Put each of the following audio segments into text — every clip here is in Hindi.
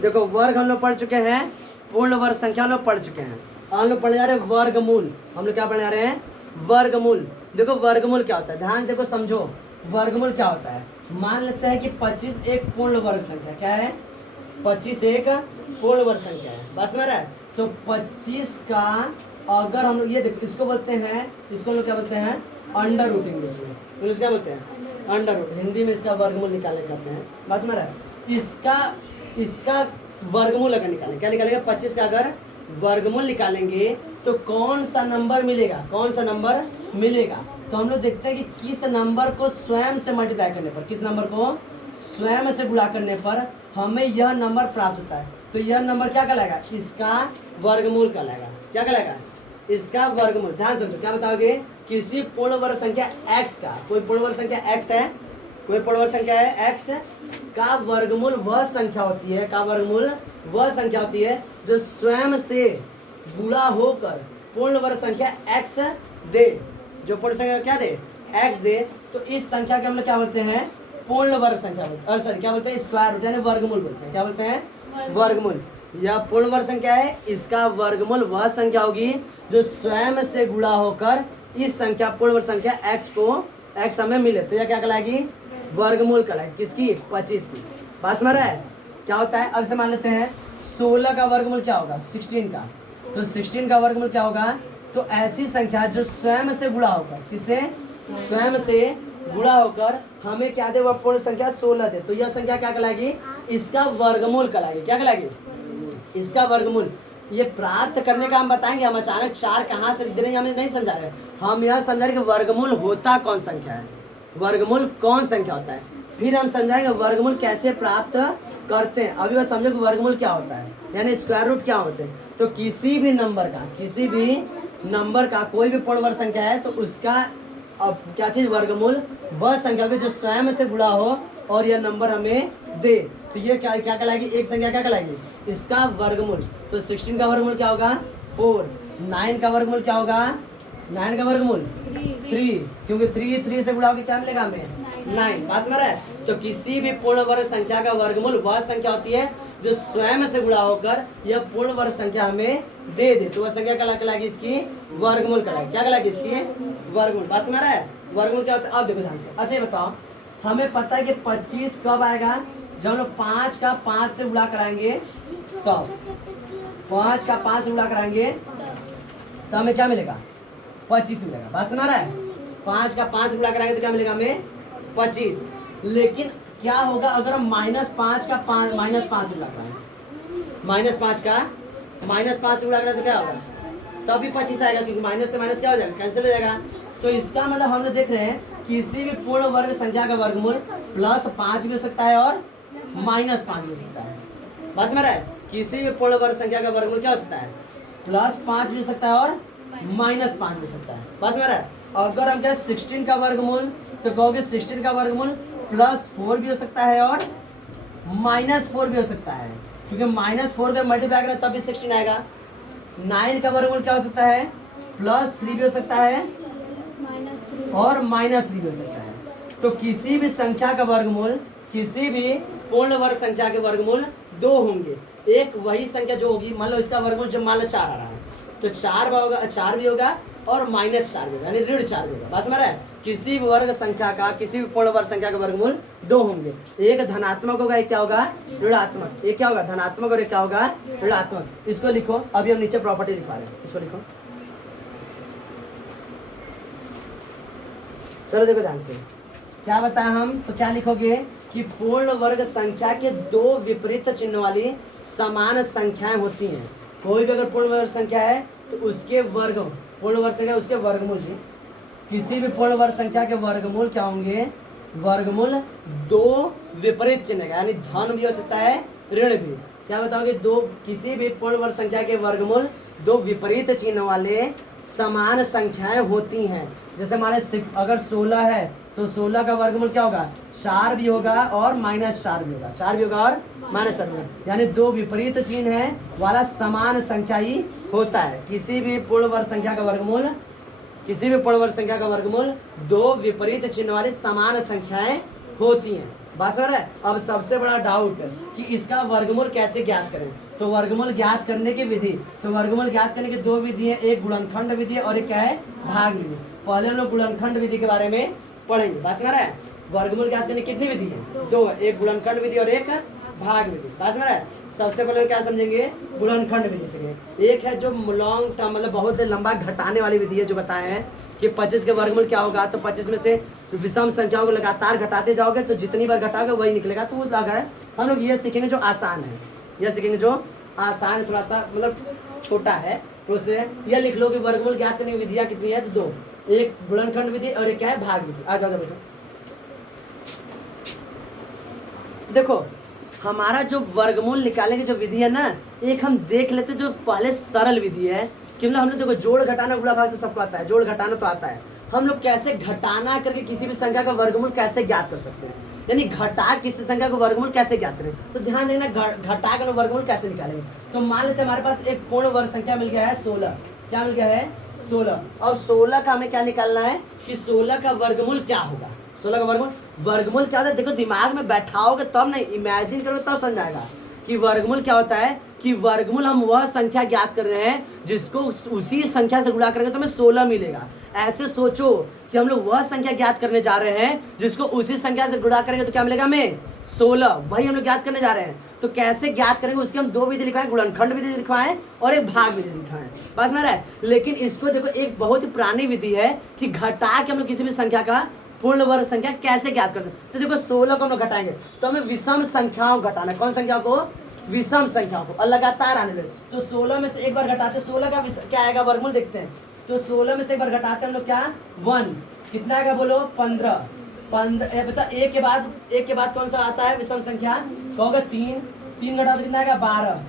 देखो वर्ग हम लोग पढ़ चुके हैं, पूर्ण वर्ग संख्या हम लोग पढ़ चुके हैं। हम लोग पढ़ने जा रहे हैं वर्गमूल। हम लोग क्या पढ़ने जा रहे हैं? वर्गमूल। देखो वर्गमूल क्या होता है, ध्यान देखो समझो। वर्गमूल क्या होता है? मान लेते हैं कि 25 एक पूर्ण वर्ग संख्या। क्या है? 25 एक पूर्ण वर्ग संख्या है। बस में रहा है। तो 25 का अगर हम लोग ये देखो, इसको बोलते हैं, इसको हम लोग क्या बोलते हैं? Under root. इंग्लिश में तो क्या बोलते हैं? Under root. हिंदी में इसका वर्गमूल निकालने कहते हैं। बस में रहा है। इसका वर्गमूल अगर निकालें, क्या निकालेंगे? 25 का अगर वर्गमूल निकालेंगे तो कौन सा नंबर मिलेगा? कौन सा नंबर मिलेगा? तो हम लोग देखते हैं कि किस नंबर को स्वयं से मल्टीप्लाई करने पर, किस नंबर को स्वयं से गुणा करने पर हमें यह नंबर प्राप्त होता है। तो यह नंबर क्या कहलाएगा? इसका वर्गमूल कहलाएगा। क्या कहलाएगा? इसका वर्गमूल। ध्यान समझो, क्या बताओगे? किसी पूर्ण वर्ग संख्या x का, कोई पूर्ण वर्ग संख्या x है, कोई पूर्ण वर्ग संख्या है x का वर्गमूल वह संख्या होती है, का वर्गमूल वह संख्या होती है जो स्वयं से गुणा होकर पूर्ण वर्ग संख्या x दे। जो पूर्ण संख्या क्या दे? x दे। तो इस संख्या के हम लोग क्या बोलते हैं? पूर्ण वर्ग संख्या बोलते हैं। सॉरी, क्या बोलते हैं? स्क्वायर रूट यानी वर्गमूल बोलते हैं। क्या बोलते हैं? वर्गमूल। यह पूर्ण वर्ग संख्या है, इसका वर्गमूल वह संख्या होगी जो स्वयं से गुणा होकर इस संख्या पूर्ण वर्ग संख्या x को x हमें मिले। तो यह क्या कहलाएगी? वर्गमूल कहलाएगी। किसकी? 25 की। बात समझ रहा है? क्या होता है? अब से मान लेते हैं 16 का वर्गमूल क्या होगा? 16 का। तो 16 का वर्गमूल क्या होगा? तो ऐसी संख्या जो स्वयं से गुणा होकर, किससे? स्वयं से गुणा होकर हमें क्या दे? वह पूर्ण संख्या 16 दे। तो यह संख्या क्या कहलाएगी? इसका वर्गमूल कहलाएगी। क्या कहलाएगी? इसका वर्गमूल। ये प्राप्त करने का हम बताएंगे। हम अचानक 4 कहाँ से दे रहे हैं हमें नहीं समझा रहे। हम यह समझा रहे कि वर्गमूल होता कौन संख्या है, वर्गमूल कौन संख्या होता है। फिर हम समझाएंगे वर्गमूल कैसे प्राप्त करते हैं। अभी बस समझो कि वर्गमूल क्या होता है, यानी स्क्वायर रूट क्या होते हैं। तो किसी भी नंबर का कोई भी पूर्ण वर्ग संख्या है तो उसका अब क्या चीज? वर्गमूल वह संख्या होगी जो स्वयं से गुणा हो और यह नंबर हमें दे। तो ये क्या कहलाएगी? एक संख्या क्या कहलाएगी? इसका वर्गमूल। तो 16 का वर्गमूल क्या होगा? 4। 9 का वर्गमूल क्या होगा? 9 का वर्गमूल 3, क्योंकि 3 से गुणा होकर क्या मिलेगा हमें? 9। पास में रहा है। तो किसी भी पूर्ण वर्ग संख्या का वर्गमूल वह संख्या होती है जो स्वयं से गुणा होकर यह पूर्ण वर्ग संख्या हमें दे दे। तो वह संख्या कहलाएगी इसकी वर्गमूल कहलाएगी। क्या कहलाएगी? इसकी वर्गमूल। पास में रहा है? वर्गमूल क्या होता है? अब देखो ध्यान से। अच्छा ये बताओ, हमें पता है कि 25 कब आएगा? जब हम लोग 5 का 5 से गुणा कराएंगे, तो 5 का 5 से गुणा कराएंगे तो हमें क्या मिलेगा? 25 मिलेगा। बात समझ रहा है? 5 का 5 गुणा कराएंगे तो क्या मिलेगा हमें? 25। लेकिन क्या होगा अगर हम -5 का -5 से गुणा कराएं? -5 का -5 से गुणा कराएं तो क्या होगा? तब भी 25 आएगा, क्योंकि माइनस से माइनस क्या हो जाएगा? कैंसिल हो जाएगा। तो इसका मतलब हम लोग देख रहे हैं किसी भी पूर्ण वर्ग संख्या का वर्गमूल +5 भी हो सकता है और -5 भी हो सकता है। बस में रहा है? किसी भी पूर्ण वर्ग संख्या का वर्गमूल क्या हो सकता है? +5 भी हो सकता है और -5 भी हो सकता है। बस में रहा है? अगर हम क्या 16 का वर्गमूल, तो कहोगे 16 का वर्गमूल +4 भी हो सकता है और -4 भी हो सकता है, क्योंकि -4 का मल्टीप्लाई करें तब भी 16 आएगा। 9 का वर्गमूल क्या हो सकता है? +3 भी हो सकता है और -3 भी हो सकता है। तो किसी भी संख्या का वर्गमूल, किसी भी पूर्ण वर्ग संख्या के वर्गमूल 2 होंगे। एक वही संख्या जो होगी, मान लो इसका वर्गमूल जब मान लो 4 आ रहा है तो 4 भी होगा और -4 भी होगा, यानी ऋण 4 भी होगा। बस में रहा है? किसी भी वर्ग संख्या का, किसी भी पूर्ण वर्ग संख्या का वर्गमूल 2 होंगे। एक धनात्मक होगा, एक क्या होगा? ऋणात्मक। एक क्या होगा? धनात्मक और एक क्या होगा? ऋणात्मक। इसको लिखो। अभी हम नीचे प्रॉपर्टी लिखवा रहे हैं, इसको लिखो। चलो देखो ध्यान से, क्या बताया हम? तो क्या लिखोगे कि पूर्ण वर्ग संख्या के 2 विपरीत चिन्ह वाली समान संख्याएं होती हैं। कोई भी अगर पूर्ण वर्ग संख्या है तो उसके वर्ग, पूर्ण वर्ग संख्या उसके वर्गमूल जी, किसी भी पूर्ण वर्ग संख्या के वर्गमूल क्या होंगे? वर्गमूल 2 विपरीत चिन्ह, यानी धन भी हो सकता है ऋण भी। क्या बताओगे? किसी भी पूर्ण वर्ग संख्या के वर्गमूल 2 विपरीत चिन्ह वाले समान संख्याएं होती हैं। जैसे हमारे अगर 16 है तो 16 का वर्गमूल क्या होगा? 4 भी होगा और -4 भी होगा। 4 भी होगा और -4 भी होगा, यानी 2 विपरीत चिन्ह है वाला समान संख्या ही होता है। किसी भी पूर्ण वर्ग संख्या का वर्गमूल, किसी भी पूर्ण वर्ग संख्या का वर्गमूल 2 विपरीत चिन्ह वाली समान संख्याएं होती हैं। बात समझ रहा है। अब सबसे बड़ा डाउट कि इसका वर्गमूल कैसे ज्ञात करें, तो वर्गमूल ज्ञात करने की विधि, तो वर्गमूल ज्ञात करने की दो विधि है, एक गुणनखंड विधि है और एक क्या है, भाग विधि। पहले हम लोग गुणनखंड विधि के बारे में पढ़ेंगे। बात समझ रहा है। वर्गमूल ज्ञात करने की कितनी विधि है, दो है, एक गुणनखंड विधि और एक भाग विधि। बात समझ रहा है। सबसे पहले क्या समझेंगे, गुणनखंड विधि से। एक है जो लॉन्ग टर्म मतलब बहुत लंबा घटाने वाली विधि है, जो बताए हैं कि 25 के वर्गमूल क्या होगा, तो 25 में से विषम संख्याओं को लगातार घटाते जाओगे तो जितनी बार घटाओगे वही निकलेगा, तो वो लगा है। हम लोग ये सीखेंगे जो आसान है, यह सीखेंगे जो आसान है, थोड़ा सा मतलब छोटा है, तो उसे यह लिख लो कि वर्गमूल ज्ञात करने की विधियां कितनी है, तो दो, एक गुणनखंड विधि और एक क्या है, भाग विधि। आ जाओ बेटा। देखो हमारा जो वर्गमूल निकालने की जो विधि है ना, एक हम देख लेते जो पहले सरल विधि है कि मतलब हम लोग देखो जोड़ घटाना गुणा भाग तो सबको आता है, जोड़ घटाना तो आता है, हम लोग कैसे घटाना करके किसी भी संख्या का वर्गमूल कैसे ज्ञात कर सकते हैं, यानी घटा किसी संख्या का वर्गमूल कैसे ज्ञात करें। तो ध्यान देना घटा का वर्गमूल कैसे निकालेंगे। तो मान लेते हैं हमारे पास एक पूर्ण वर्ग संख्या मिल गया है 16, क्या मिल गया है 16। अब 16 का हमें क्या निकालना है कि 16 का वर्गमूल क्या होगा, 16 का वर्गमूल क्या होता है। देखो दिमाग में बैठाओगे तब नहीं, इमेजिन करोगे तब समझ आएगा कि वर्गमूल क्या होता है। कि वर्गमूल हम वह संख्या ज्ञात कर रहे हैं जिसको उसी संख्या से गुणा करेंगे तो हमें 16 मिलेगा। ऐसे सोचो कि हम लोग वह संख्या ज्ञात करने जा रहे हैं जिसको उसी संख्या से गुणा करेंगे तो क्या मिलेगा हमें 16, वही हम लोग ज्ञात करने जा रहे हैं। तो कैसे ज्ञात करेंगे उसकी हम दो विधि लिखवाएं, गुणनखंड विधि लिखवाएं और एक भाग विधि लिखवाएं। बात समझ रहा है। लेकिन इसको देखो एक बहुत ही पुरानी विधि है कि घटा के हम लोग किसी भी संख्या का पूर्ण वर्ग संख्या कैसे ज्ञात करते हैं। तो देखो 16 को हम लोग घटाएंगे तो हमें विषम संख्याओं घटाना है, कौन संख्या को, विषम संख्याओं को, और लगातार आने लगे। तो 16 में से एक बार घटाते 16 का क्या आएगा वर्गमूल देखते हैं। तो 16 में से एक बार घटाते हम लोग क्या 1, कितना आएगा बोलो 15। बच्चा एक के बाद कौन सा आता है विषम संख्या, कहोगे 3 घटा तो कितना आएगा 12।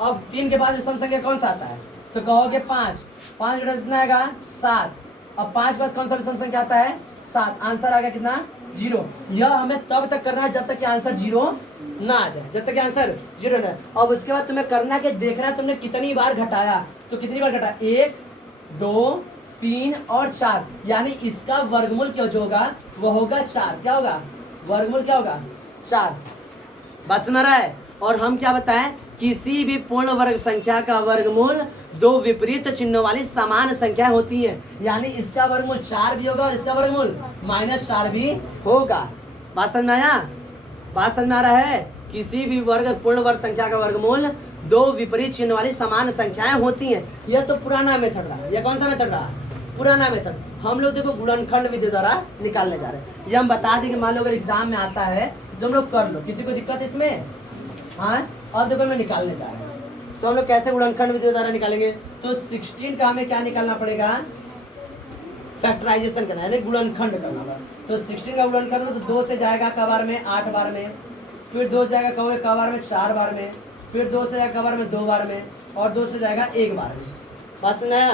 अब 3 के बाद विषम संख्या कौन सा आता है, तो कहोगे 5 घटा कितना आएगा 7। अब 5 बाद कौन सा विषम संख्या आता है 7। आंसर आ गया कितना 0। यह हमें तब तक करना है जब तक कि आंसर 0 ना आ जाए, जब तक कि आंसर 0 ना। अब उसके बाद तुम्हें करना कि देखना है तुमने कितनी बार घटाया, तो कितनी बार घटाया 1 2 3 और 4, यानी इसका वर्गमूल क्या जो होगा वो होगा 4। क्या होगा वर्गमूल, क्या होगा 4। बात सुना रहा है। और हम क्या बताएं, किसी भी पूर्ण वर्ग संख्या का वर्गमूल दो विपरीत चिन्हों वाली समान संख्या होती है, यानी इसका वर्गमूल 4 भी होगा और इसका वर्गमूल -4 भी होगा। बात समझ में आया, बात समझ में आ रहा है। किसी भी पूर्ण वर्ग संख्या का वर्गमूल दो विपरीत चिन्ह वाली समान संख्याएं होती हैं। यह तो पुराना मेथड रहा। यह कौन सा मेथड रहा, पुराना मेथड। हम लोग देखो गुणनखंड विधि द्वारा निकालने जा रहे हैं। ये हम बता दें कि मान लो अगर एग्जाम में आता है तो हम लोग कर लो, किसी को दिक्कत इसमें, हाँ। और देखो मैं निकालने जा रहे हैं तो हम लोग कैसे गुणनखंड विधि द्वारा निकालेंगे। तो 16 का हमें क्या निकालना पड़ेगा, फैक्टराइजेशन करना है, गुणनखंड करना होगा। तो 16 का गुणन करो तो 2 से जाएगा क बार में 8 बार में, फिर 2 से जाएगा कहोगे क बार में 4 बार में, फिर 2 से जाएगा क बार में 2 बार में, और 2 से जाएगा 1 बार में। बस ना।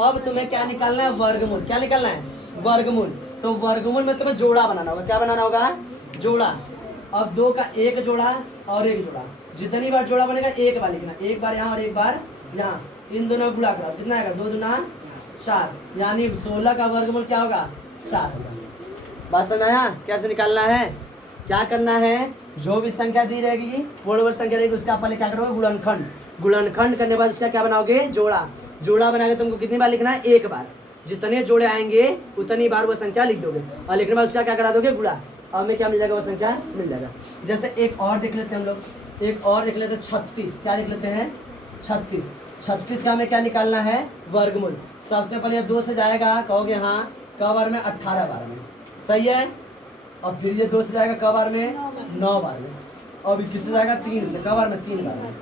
अब तुम्हें क्या निकालना है वर्गमूल, क्या निकालना है वर्गमूल। तो वर्गमूल में तुम्हें जोड़ा बनाना होगा, क्या बनाना होगा जोड़ा। अब 2 का 1 जोड़ा और 1 जोड़ा, जितनी बार जोड़ा बनेगा 1 बार लिखना, 1 बार यहाँ और 1 बार यहाँ, इन दोनों गुणा करो कितना आएगा 2 दूना 4, यानी 16 का वर्गमूल क्या होगा 4 होगा। बात समझ आया कैसे निकालना है। क्या करना है, जो भी संख्या दी रहेगी पूर्ण वर्ग संख्या रहेगी उसका पहले क्या करोगे गुणनखंड, गुणनखंड करने के बाद उसका क्या बनाओगे जोड़ा। जोड़ा बनाके तुमको कितनी बार लिखना है 1 बार, जितने जोड़े आएंगे उतनी बार वो संख्या लिख दोगे और लिखने के बाद उसका क्या करा दोगे गुणा। अब हमें क्या मिल जाएगा वो संख्या मिल जाएगा। जैसे एक और देख लेते हैं हम लोग, एक और देख लेते हैं 36। क्या देख लेते हैं 36 का हमें क्या निकालना है वर्गमूल। सबसे पहले 2 से जाएगा कहोगे हाँ क बार में 18 बार में, सही है। और फिर ये 2 से जाएगा क बार में 9 बार में, और किससे जाएगा 3 से क बार में 3 बार में,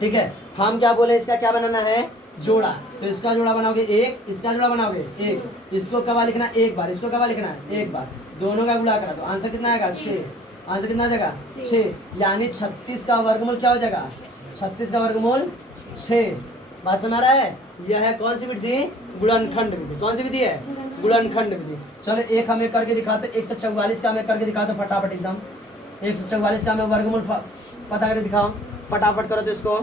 ठीक है। हम क्या बोले इसका क्या बनाना है जोड़ा। तो इसका जोड़ा बनाओगे 1, इसका जोड़ा बनाओगे 1, इसको कब लिखना 1 बार, इसको कब लिखना 1 बार, दोनों का गुणा करा तो आंसर कितना आएगा 6। आंसर कितना आ जाएगा 6, यानी 36 का वर्गमूल क्या हो जाएगा 36 का वर्गमूल 6। बात समझ रहा है। यह है कौन सी विधि गुणनखंड विधि। कौन सी विधि है गुणनखंड विधि। चलो एक हमें करके दिखाते, 144 का हमें करके दिखाते फटाफट एकदम। 144 का हमें वर्गमूल पता करके दिखाओ फटाफट करो तो इसको।